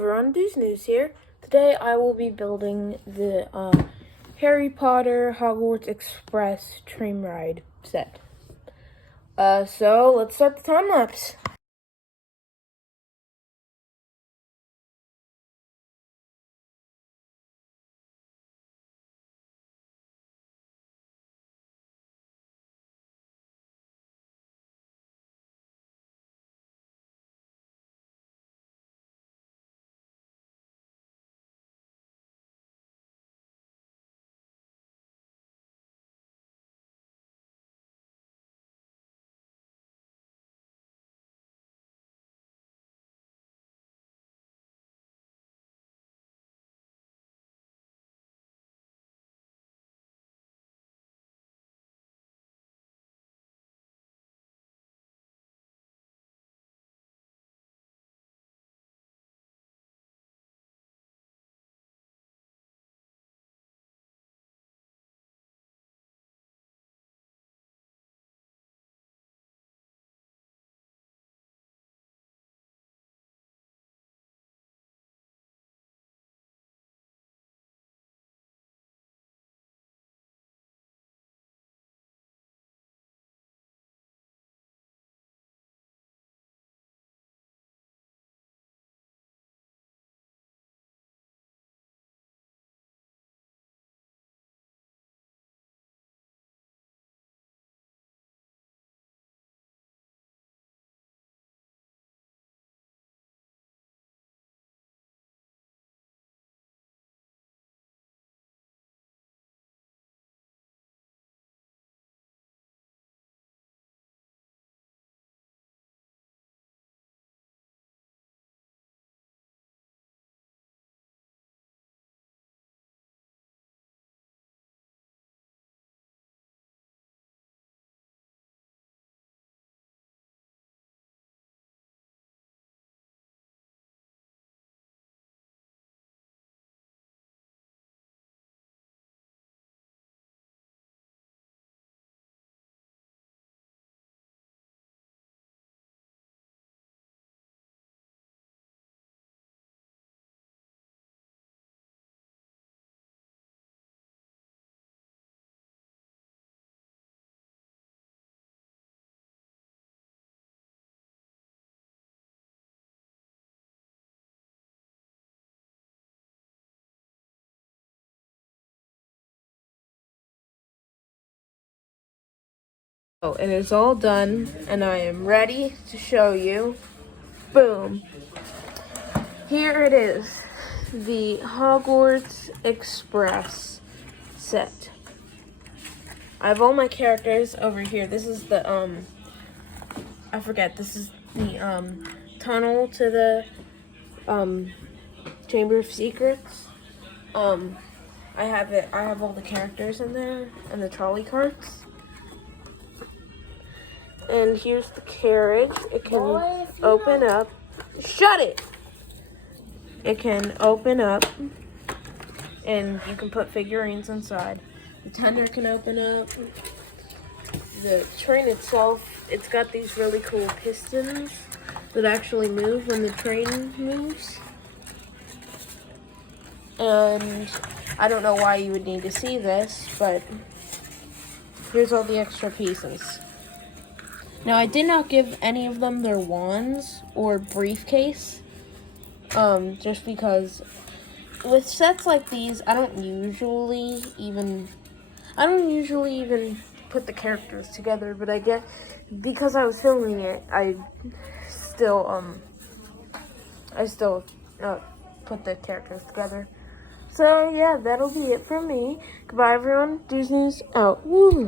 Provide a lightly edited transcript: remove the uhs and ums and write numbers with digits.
everyone, Deuce News here. Today I will be building the Harry Potter Hogwarts Express train ride set. So let's start the time lapse. Oh, it is all done, and I am ready to show you. Boom. Here it is, the Hogwarts Express set. I have all my characters over here. This is the, this is the, tunnel to the, Chamber of Secrets. I have all the characters in there, and the trolley carts. And here's the carriage. It can open up. Shut it! It can open up, and you can put figurines inside. The tender can open up. The train itself, it's got these really cool pistons that actually move when the train moves. And I don't know why you would need to see this, but here's all the extra pieces. Now, I did not give any of them their wands or briefcase, just because with sets like these, I don't usually even put the characters together, but I get, because I was filming it, I still put the characters together. So yeah, that'll be it from me. Goodbye everyone, Deuce News out. Woo!